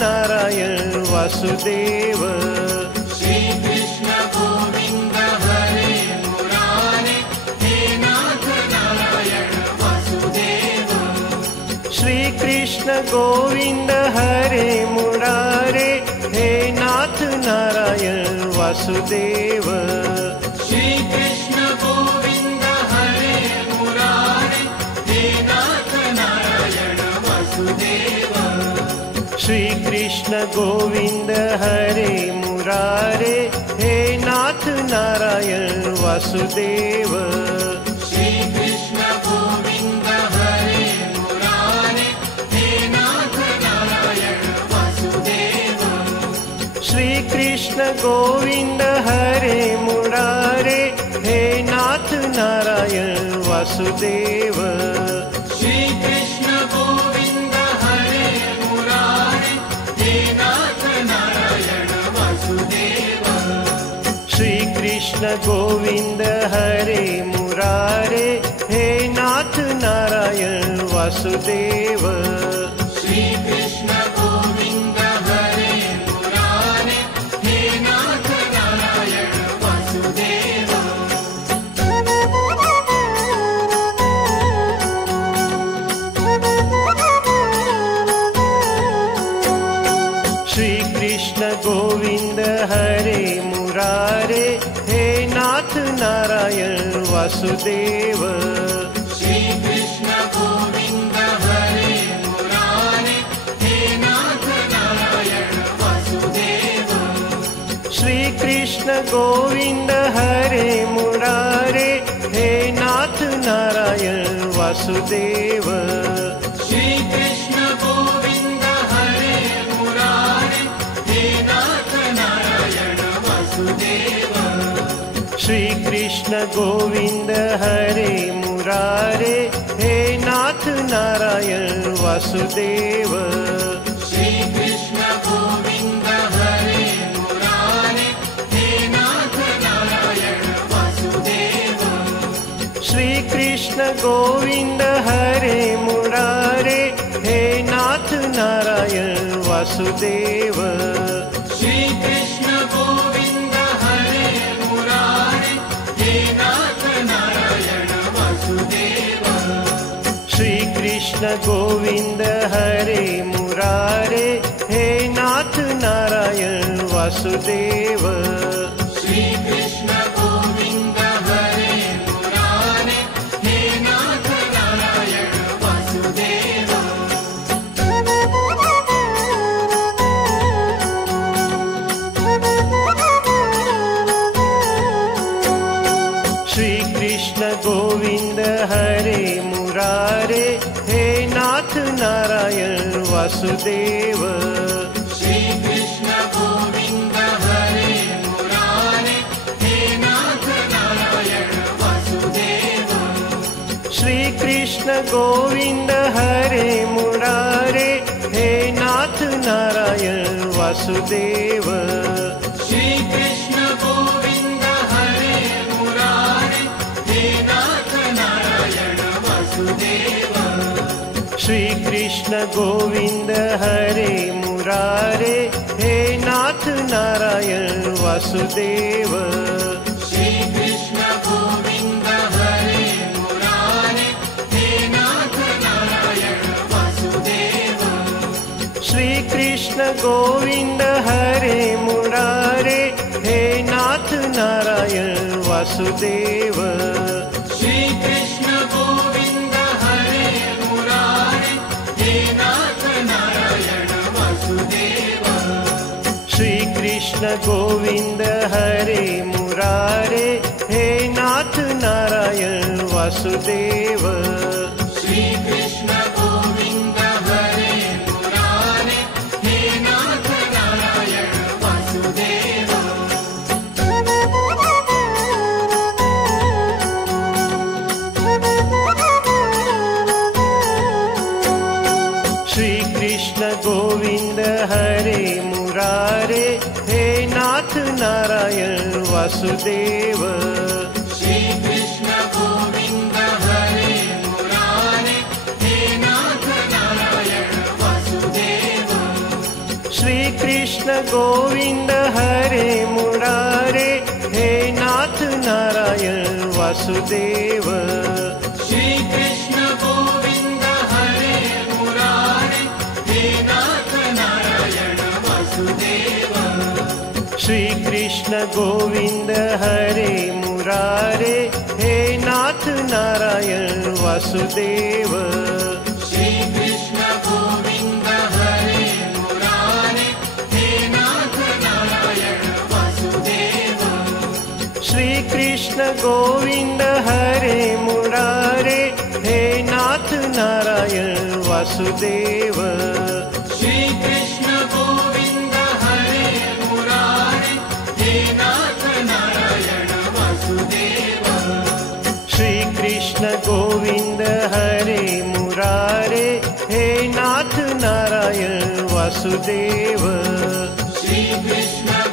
नारायण वासुदेव। श्री कृष्ण गोविंद हरे मुरारे हे नाथ नारायण वासुदेव। श्री कृष्ण गोविंद हरे मुरारे हे नाथ नारायण वासुदेव। श्री कृष्ण गोविंद हरे मुरारे हे नाथ नारायण वासुदेव। श्री कृष्ण गोविंद हरे मुरारे हे नाथ नारायण वासुदेव। श्री कृष्ण गोविंद हरे मुरारे हे नाथ नारायण वासुदेव। श्री कृष्ण गोविंद हरे मुरारे हे नाथ नारायण वासुदेव। श्री कृष्ण गोविंद हरे मुरारे हे नाथ नारायण वासुदेव। श्री कृष्ण गोविंद हरे मुरारे हे नाथ नारायण वासुदेव। श्री कृष्ण गोविंद हरे मुरारे हे नाथ नारायण वासुदेव। श्री कृष्ण गोविंद हरे मुरारे हे नाथ नारायण वासुदेव। श्री कृष्ण गोविंद हरे मुरारे हे नाथ नारायण वासुदेव। श्री कृष्ण गोविंद हरे मुरारे हे नाथ नारायण वासुदेव। श्री कृष्ण गोविंद हरे मुरारे हे नाथ नारायण वासुदेव। श्री कृष्ण गोविंद हरे मुरारे हे नाथ नारायण वासुदेव। श्री कृष्ण गोविंद हरे मुरारे हे नाथ नारायण वासुदेव। श्री कृष्ण गोविंद हरे मुरारे हे नाथ नारायण वासुदेव। श्री कृष्ण गोविंद हरे मुरारे हे नाथ नारायण वासुदेव। श्री कृष्ण गोविंद हरे मुरारे हे नाथ नारायण वासुदेव। श्री कृष्ण गोविंद हरे मुरारे हे नाथ नारायण वासुदेव। श्री कृष्ण गोविंद हरे मुरारे हे नाथ नारायण वासुदेव। श्री कृष्ण गोविंद हरे मुरारे हे नाथ नारायण वासुदेव। श्री कृष्ण गोविंद हरे मुरारे हे नाथ नारायण वासुदेव। श्री कृष्ण गोविंद हरे मुरारे हे नाथ नारायण वासुदेव। श्री कृष्ण गोविंद हरे मुरारे हे नाथ नारायण वासुदेव। श्री कृष्ण गोविंद हरे मुरारे हे नाथ नारायण वासुदेव। श्री कृष्ण गोविंद हरे मुरारे हे नाथ नारायण वासुदेव। श्री कृष्ण गोविंद हरे मुरारे हे नाथ नारायण वासुदेव। श्री कृष्ण गोविंद हरे मुरारे हे नाथ नारायण वासुदेव। श्री कृष्ण गोविंद हरे मुरारे हे नाथ नारायण वासुदेव। श्री कृष्ण गोविंद हरे मुरारे हे नाथ नारायण वासुदेव। श्री कृष्ण गोविंद हरे मुरारे हे नाथ नारायण वासुदेव। श्री कृष्ण गोविंद हरे मुरारे, हे नाथ नारायण वासुदेव। श्री कृष्ण गोविंद हरे मुरारे, हे नाथ नारायण वासुदेव। श्री कृष्ण गोविंद हरे मुरारे, हे नाथ नारायण वासुदेव। श्री कृष्ण गोविंद हरे मुरारे, हे नाथ नारायण वासुदेव। श्री कृष्ण गोविंद हरे मुरारे, हे नाथ नारायण वासुदेव। श्री कृष्ण गोविंद हरे मुरारे, हे नाथ नारायण वासुदेव। श्री कृष्ण गोविंद हरे मुरारे, हे नाथ नारायण वासुदेव। श्री कृष्ण